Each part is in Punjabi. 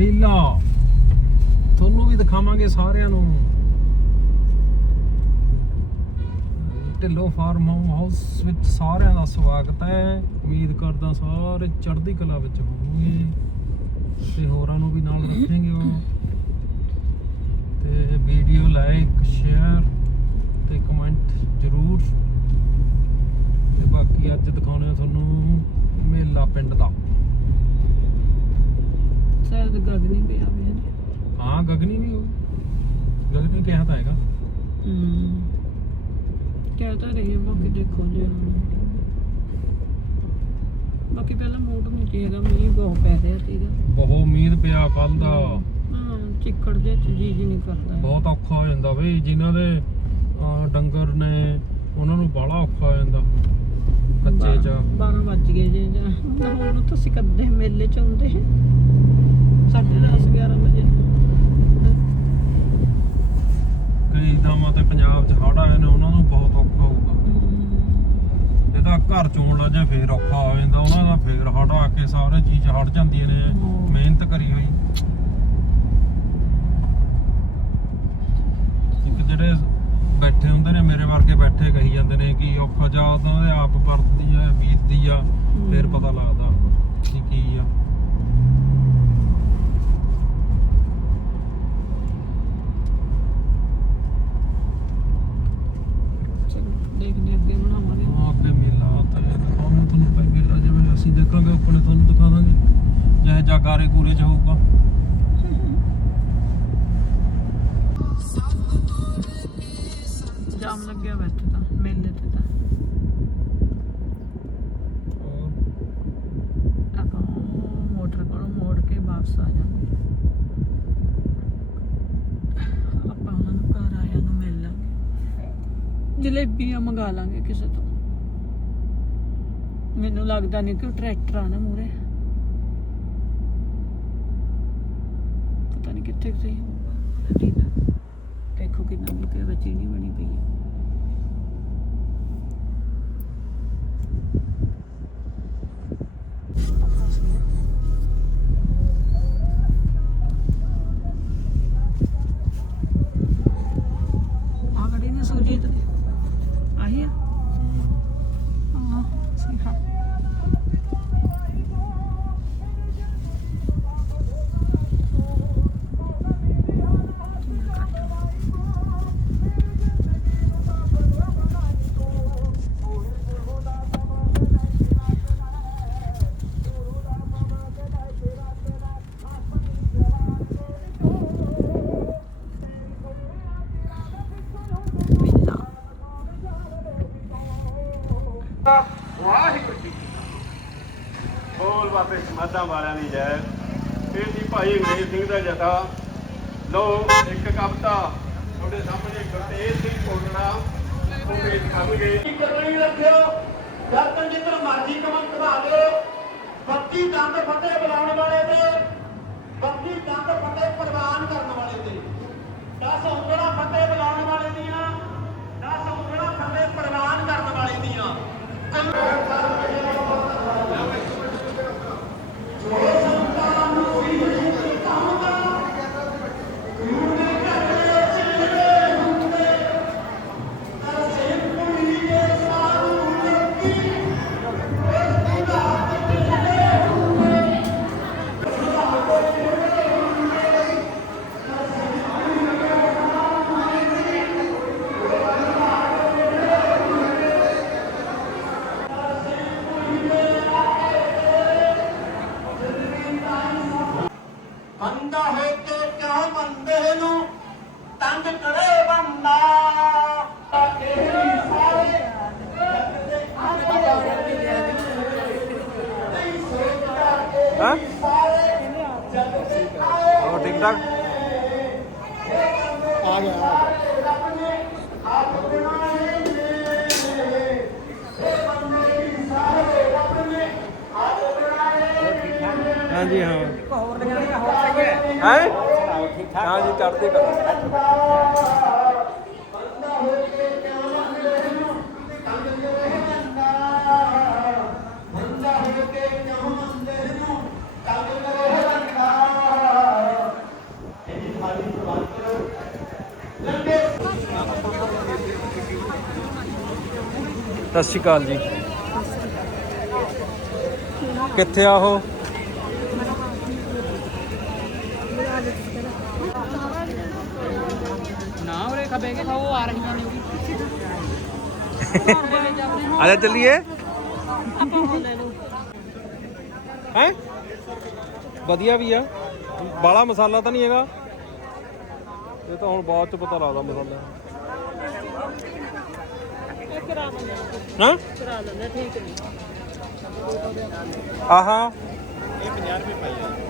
ਮੇਲਾ। ਤੁਹਾਨੂੰ ਵੀ ਦਿਖਾਵਾਂਗੇ ਸਾਰਿਆਂ ਨੂੰ। ਢਿੱਲੋ ਫਾਰਮ ਹਾਊਸ ਵਿੱਚ ਸਾਰਿਆਂ ਦਾ ਸਵਾਗਤ ਹੈ। ਉਮੀਦ ਕਰਦਾ ਸਾਰੇ ਚੜ੍ਹਦੀ ਕਲਾ ਵਿੱਚ ਹੋਣਗੇ ਤੇ ਹੋਰਾਂ ਨੂੰ ਵੀ ਨਾਲ ਰੱਖेंगे ਉਹ। ਤੇ ਵੀਡੀਓ ਲਾਈਕ, ਸ਼ੇਅਰ ਤੇ ਕਮੈਂਟ ਜ਼ਰੂਰ। ਤੇ ਬਾਕੀ ਅੱਜ ਦਿਖਾਉਣੇ ਤੁਹਾਨੂੰ ਮੇਲਾ ਪਿੰਡ ਦਾ। ਸ਼ਾਇਦ ਗਗਨੀ ਹੈ ਹਾਂ ਗਗਨੀ ਵੀ ਹੋ ਗਗਨੀ ਕਿਹਾ ਤਾਂ ਹੈਗਾ। ਹੂੰ। ਕਹਿ ਤਾਂ ਰਹੀ ਹੈ ਬਾਕੀ ਦੇਖੋ ਜੇ ਹੁਣ। ਬਾਕੀ ਪਹਿਲਾਂ ਮੋਟ ਨਹੀਂ ਚਾਹੀਦਾ ਮੀਂਹ ਬਹੁਤ ਪੈ ਰਿਹਾ ਸੀਗਾ। ਬਹੁਤ ਉਮੀਦ ਪਿਆ ਕੱਲ ਦਾ। ਹਾਂ ਚਿੱਕੜ ਚ ਜੀ ਜੀ ਨਹੀਂ ਕਰਦਾ। ਹੈ। ਬਹੁਤ ਔਖਾ ਹੋ ਜਾਂਦਾ ਬਈ ਜਿਨ੍ਹਾਂ ਦੇ ਅਹ, ਡੰਗਰ ਨੇ ਉਹਨਾਂ ਨੂੰ ਬਾਹਲਾ ਔਖਾ ਹੋ ਜਾਂਦਾ। ਕੱਚੇ ਚ। 12 ਵੱਜ ਗਏ ਜੇ ਜਾਂ ਹੁਣ ਨੂੰ ਤੁਸੀਂ ਕਦੇ ਮੇਲੇ ਚ ਆਉਂਦੇ ਸਾਢੇ 10 11 ਵਜੇ। ਕਈ ਥਾਵਾਂ ਤੇ ਪੰਜਾਬ 'ਚ ਹੜ੍ਹ ਆਏ ਨੇ ਉਹਨਾਂ ਨੂੰ ਬਹੁਤ ਔਖਾ ਹੋਊਗਾ। ਹਮ, ਇਹਦਾ ਘਰ ਚੋਣ ਲੱਜੇ ਫੇਰ ਔਖਾ ਹੋ ਜਾਂਦਾ ਉਹਨਾਂ ਦਾ ਫੇਰ ਆ ਕੇ ਸਾਰੇ ਚੀਜ਼ ਹੜ ਜਾਂਦੀਆਂ ਨੇ ਹਾਂ। ਮਿਹਨਤ ਕਰੀ ਹੋਈ। ਇੱਕ ਜਿਹੜੇ ਬੈਠੇ ਹੁੰਦੇ ਨੇ ਮੇਰੇ ਵਰਗੇ ਬੈਠੇ ਕਹੀ ਜਾਂਦੇ ਨੇ ਕਿ ਔਖਾ ਜਾ ਦੇ ਆਪ ਵਰਤਦੀ ਆ ਬੀਤਦੀ ਆ ਫੇਰ। ਪਤਾ ਲੱਗਦਾ ਕਿ ਕੀ ਆ ਚਲੋ ਦੇਖਦੇ ਅੱਗੇ ਬਣਾਵਾਂਗੇ ਆ ਕੇ ਮੇਲਾ ਤਾਂ ਦਿਖਾਉਣਾ ਤੁਹਾਨੂੰ ਭਾਈ ਮੇਲਾ ਜਿਵੇਂ ਅਸੀਂ ਦੇਖਾਂਗੇ ਆਪਣੇ ਤੁਹਾਨੂੰ ਦਿਖਾ ਦਾਂਗੇ ਜਿਹੇ ਜਾਗਾਰੇ ਕੂਰੇ ਚ ਹੋਊਗਾ ਜਾਮ ਲੱਗਿਆ ਵਾ ਇੱਥੇ ਤਾਂ ਮੇਲੇ ਤੇ ਤਾਂ। ਔਰ ਆਪਾਂ ਉਹ ਮੋਟਰ ਕੋਲੋਂ ਮੋੜ ਕੇ ਵਾਪਸ ਆ ਜਾਵਾਂਗੇ ਆਪਾਂ ਉਹਨਾਂ ਨੂੰ ਘਰ ਆਇਆਂ ਨੂੰ ਮਿਲ ਲਾਂਗੇ। ਜਲੇਬੀਆਂ ਮੰਗਾ ਲਾਂਗੇ ਕਿਸੇ ਤੋਂ। ਮੈਨੂੰ ਲੱਗਦਾ ਨਹੀਂ ਕਿ ਉਹ ਟਰੈਕਟਰ ਆ ਨਾ ਮੂਰੇ ਪਤਾ ਨਹੀਂ ਕਿੱਥੇ ਸਹੀ ਹੋਊਗਾ। ਦੇਖੋ ਕਿੰਨਾ ਕੋਈ ਬੱਚੀ ਨਹੀਂ ਬਣੀ ਪਈ ਹੈ ਇਹ ਜੀ ਭਾਈ ਅੰਗਰੇਜ਼ ਸਿੰਘ ਦਾ ਜਥਾ। ਲੋ ਇੱਕ ਕਵਿਤਾ ਤੁਹਾਡੇ ਸਾਹਮਣੇ ਗੁਰਤੇਜ ਸਿੰਘ ਕੋਟੜਾ ਉਹ ਪੇਸ਼ ਕਰਨਗੇ ਕਰਨੀ ਰੱਖਿਓ? ਜਦ ਜਿੱਧਰ ਮਰਜ਼ੀ ਕਮਨ ਕਢਾ ਦਿਓ। ਬੱਤੀ ਦੰਦ ਫੱਟੇ ਬੁਲਾਉਣ ਵਾਲੇ ਤੇ, ਬੱਤੀ ਦੰਦ ਫੱਟੇ ਪ੍ਰਵਾਨ ਕਰਨ ਵਾਲੇ ਤੇ। 10 ਉਂਗਲਾਂ ਫੱਟੇ ਬੁਲਾਉਣ ਵਾਲੇ ਦੀਆਂ ਤੰਗ ਕਰੇ ਬੰਦਾ। ਤੇਰੀ ਸਾਰੇ ਜੱਗ ਦੇ ਨਹੀਂ ਸੋਚਦਾ ਹਾਂ ਹੋਰ ਠੀਕ ਠਾਕ ਆ ਗਿਆ। ਰੱਬ ਨੇ ਹੱਥ ਬਣਾਏ ਨੇ ਇਹ ਬੰਦੇ ਦੀ ਸਾਰੇ ਰੱਬ ਨੇ ਹੱਥ ਬਣਾਏ ਨੇ ਹਾਂਜੀ ਹਾਂ ਹੈ? ਹਾਂ ਜੀ ਚੜ੍ਹਦੇ ਕਲਾ ਸਤਿ ਸ਼੍ਰੀ ਅਕਾਲ ਜੀ। ਕਿੱਥੇ ਆਹੋ ਆ ਜਾ ਚੱਲੀਏ। ਹੈ? ਵਧੀਆ ਵੀ ਆ। ਬਾਲਾ ਮਸਾਲਾ ਤਾਂ ਨਹੀਂ ਹੈਗਾ। ਇਹ ਤਾਂ ਹੁਣ ਬਾਅਦ ਚ ਪਤਾ ਲੱਗਦਾ ਮਸਾਲਾ। ਇਹ ਕਰਾ ਹਾਂ? ਕਰਾ ਲੈਂਦੇ ਠੀਕ ਨਹੀਂ ਆਹਾ। ਉਹਦੇ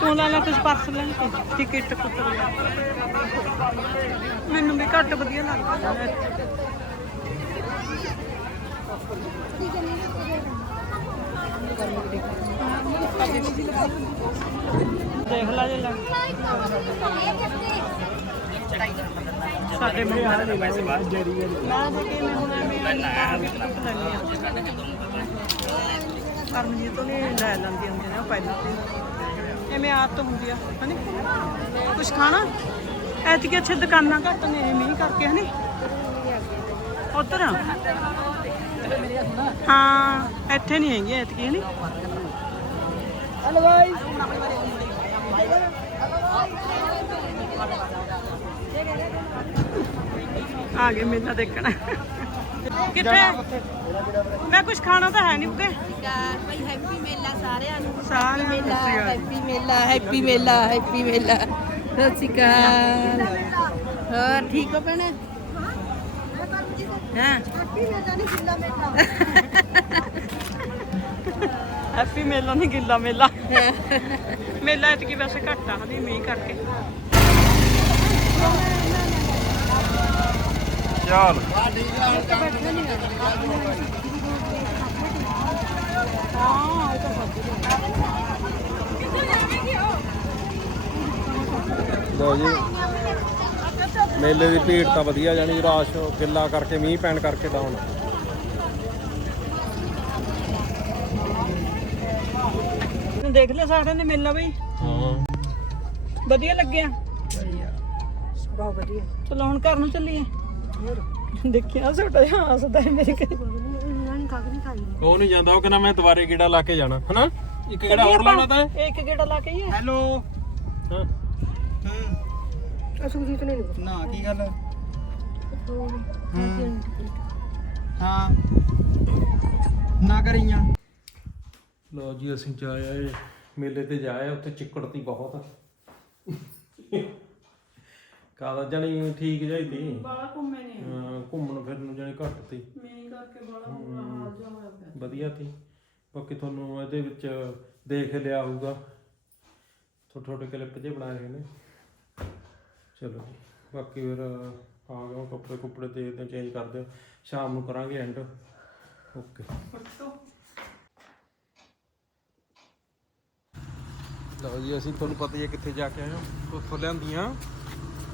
ਤੂੰ ਲੈ ਲੈ ਕੁਝ ਪਰਸ ਲੈਣ ਕੇ, ਟਿਕਟ ਕੁੱਤਰ ਮੈਨੂੰ ਵੀ ਘੱਟ ਵਧੀਆ ਲੱਗਦਾ ਦੇਖ ਲੈ ਜੇ ਲੈ। ਸਾਡੇ ਮੋਬਾਈਲ ਦੇ ਵੈਸੇ ਬਾਅਦ ਜਰੀ ਮੈਂ ਤਾਂ ਕਿ ਮੈਂ ਹੁਣ ਐਵੇਂ ਕਰਮਜੀਤ ਤੋਂ ਲੈ ਲੈਂਦੀ ਹੁੰਦੀ ਨੇ ਉਹ ਪਹਿਲਾਂ ਤੇ। ਐਵੇਂ ਆਦਤ ਹੁੰਦੀ ਆ, ਹਨੀ? ਕੁਝ ਖਾਣਾ? ਐਤਕੀ ਅੱਛੇ ਦੁਕਾਨਾਂ ਘੱਟ ਨੇ ਮੀਂਹ ਕਰਕੇ, ਹਨੀ? ਉਧਰ? ਹਾਂ, ਇੱਥੇ ਨਹੀਂ ਹੈਗੀ ਐਤਕੀ, ਹਨੀ? ਹਲੋ ਬਾਈ ਆ ਗਏ ਮੇਲਾ ਦੇਖਣ। ਕਿੱਥੇ? ਮੈਂ ਕੁਝ ਖਾਣਾ ਤਾਂ ਹੈ ਨਹੀਂ ਬੁਕੇ। ਭਾਈ ਹੈਪੀ ਮੇਲਾ ਸਾਰਿਆਂ ਨੂੰ। ਸਾਰੇ ਮੇਲਾ ਹੈਪੀ ਮੇਲਾ ਹੈਪੀ ਮੇਲਾ ਹੈਪੀ ਮੇਲਾ। ਸਤਿ ਸ਼੍ਰੀ ਅਕਾਲ। ਹੋਰ ਠੀਕ ਹੋ ਭੈਣੇ? ਹਾਂ? ਹੈਪੀ ਮੇਲਾ ਨਹੀਂ ਗਿੱਲਾ ਮੇਲਾ। ਮੇਲਾ ਇਤਕੀ ਵੈਸੇ ਘੱਟ ਆ ਹਨੀ ਮੀਂਹ ਕਰਕੇ। ਲੋ ਜੀ। ਮੇਲੇ ਦੀ ਭੀੜ ਤਾਂ ਵਧੀਆ ਜਾਣੀ ਰਾਸ਼ ਗਿੱਲਾ ਕਰਕੇ ਮੀਂਹ ਪੈਣ ਕਰਕੇ ਡਾਊਨ ਦੇਖ ਲਿਆ ਸਾਰਿਆਂ ਨੇ ਮੇਲਾ ਬਈ। ਹਾਂ। ਵਧੀਆ ਲੱਗਿਆ? ਬਹੁਤ ਵਧੀਆ। ਚਲੋ ਹੁਣ ਘਰ ਨੂੰ ਚੱਲੀਏ। ਦੇਖਿਆ ਛੋਟਾ ਜਿਹਾ ਹੱਸਦਾ ਹੈ ਮੇਰੇ ਕੋਲ ਉਹ ਨਹੀਂ ਜਾਂਦਾ ਉਹ ਕਹਿੰਦਾ ਮੈਂ ਦੁਬਾਰੇ ਗੇੜਾ ਲਾ ਕੇ ਜਾਣਾ ਹਨਾ? ਇੱਕ ਗੇੜਾ ਹੋਰ ਲਾਣਾ ਤਾਂ। ਹੈ। ਇੱਕ ਗੇੜਾ ਲਾ ਕੇ ਆਈਏ ਹੈਲੋ। ਹਾਂ। ਨਾ ਕੀ ਗੱਲ? ਹੂੰ। ਹਾਂ। ਨਾ ਕਰੀਆਂ। ਲੋ ਜੀ ਅਸੀਂ ਜਾਏ ਮੇਲੇ ਤੇ ਜਾਏ ਉੱਥੇ ਚਿੱਕੜ ਤੀ ਬਹੁਤ ਕਾਦਾ ਜਾਣੀ ਠੀਕ ਜਾਈ ਤੀ। ਬਾਲਾ ਘੁੰਮੇ ਨੇ। ਹਾਂ, ਘੁੰਮਣ ਫਿਰਨ ਨੂੰ ਜਾਣੀ ਘੱਟ ਤੀ। ਮੀਂਹ ਕਰਕੇ ਬਾਲਾ ਬੁਰਾ ਹਾਲ ਜਿਹਾ ਹੋਇਆ ਪਿਆ। ਵਧੀਆ ਤੀ। ਬਾਕੀ ਤੁਹਾਨੂੰ ਇਹਦੇ ਵਿੱਚ ਦੇਖ ਲਿਆ ਹੋਊਗਾ। ਛੋਟੇ ਛੋਟੇ ਕਲਿੱਪ ਜੇ ਬਣਾਏ ਹੋਏ ਨੇ। ਚਲੋ ਜੀ। ਬਾਕੀ ਫਿਰ ਆ ਗਿਆ ਕੱਪੜੇ ਕੁੱਪੜੇ ਦੇਖਦੇ ਚੇਂਜ ਕਰਦੇ ਹਾਂ। ਸ਼ਾਮ ਨੂੰ ਕਰਾਂਗੇ ਐਂਡ ਓਕੇ ਲਓ ਜੀ ਅਸੀਂ ਤੁਹਾਨੂੰ ਪਤਾ ਹੀ ਹੈ ਕਿੱਥੇ ਜਾ ਕੇ ਆਏ ਹਾਂ। ਉੱਥੋਂ ਲਿਆਂਦੀਆਂ।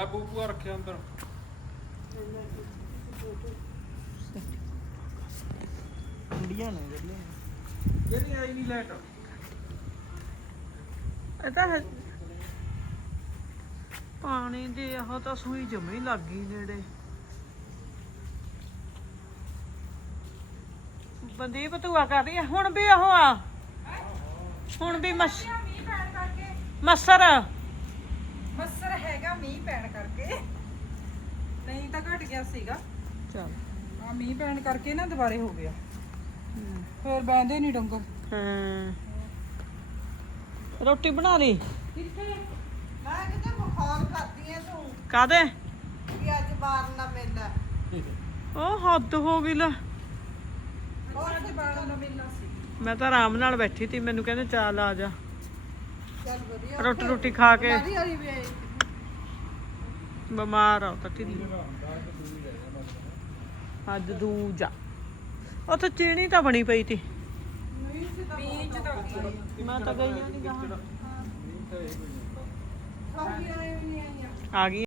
ਲੈ ਬੂਬੂਆ ਰੱਖਿਆ ਅੰਦਰ। ਕੁੰਡੀਆਂ ਨੇ ਜਿਹੜੀਆਂ। ਜਿਹੜੀ ਆਈ ਨਹੀਂ ਲੈਟ ਇਹ ਤਾਂ ਹੈ- ਪਾਣੀ ਦੀ ਉਹ ਤਾਂ ਸੂਈ ਜਮੀ ਲੱਗ ਗਈ ਨੇੜੇ। ਬੰਦੀ ਬਤੂਆ ਕਰ ਰਹੀ ਹੈ ਹੁਣ ਵੀ ਉਹ ਆ। ਹੁਣ ਵੀ ਮੱਛ ਮੱਸਰ ਮੱਸਰ ਹੈਗਾ ਮੀਂਹ ਪੈਣ ਕਰਕੇ। ਨਹੀਂ ਤਾਂ ਘਟ ਗਿਆ ਸੀਗਾ। ਚਲ। ਆ ਮੀਂਹ ਪੈਣ ਕਰਕੇ ਨਾ ਦੁਬਾਰੇ ਹੋ ਗਿਆ। ਫੇਰ ਬੈਂਦੇ ਨਹੀਂ ਡੰਗਰ ਹਾਂ। ਰੋਟੀ ਬਣਾ ਲਈ? ਮੈਂ ਕਿਤੇ ਬਖੌਲ ਕਰਦੀ ਐ ਤੂੰ। ਕਾਦੇ ਕਿ ਅੱਜ ਬਾਹਰ ਨਾ ਮਿਲਦਾ ਉਹ ਹੱਦ ਹੋ ਗਈ ਲੈ। ਹੋਰ ਅੱਜ ਬਾਹਰ ਨਾ ਮਿਲਣਾ ਸੀ। ਮੈਂ ਤਾਂ ਆਰਾਮ ਨਾਲ ਬੈਠੀ ਸੀ ਮੈਨੂੰ ਕਹਿੰਦੇ ਚਾਲ ਆ ਜਾ। ਚੱਲ ਵਧੀਆ। ਰੋਟੀ ਰੋਟੀ ਖਾ ਕੇ। ਸਾਰੀ ਵੀ ਆਈ ਬਿਮਾਰ ਆ ਤਾਂ ਢਿੱਲੀ। ਅੱਜ ਦੂਜਾ। ਉੱਥੇ ਚੀਣੀ ਤਾਂ ਬਣੀ ਪਈ ਤੀ। ਬੀਚ ਤਾਂ ਮੈਂ ਤਾਂ ਗਈ ਨਹੀਂ ਕਾਫੀ ਆ ਗਈ।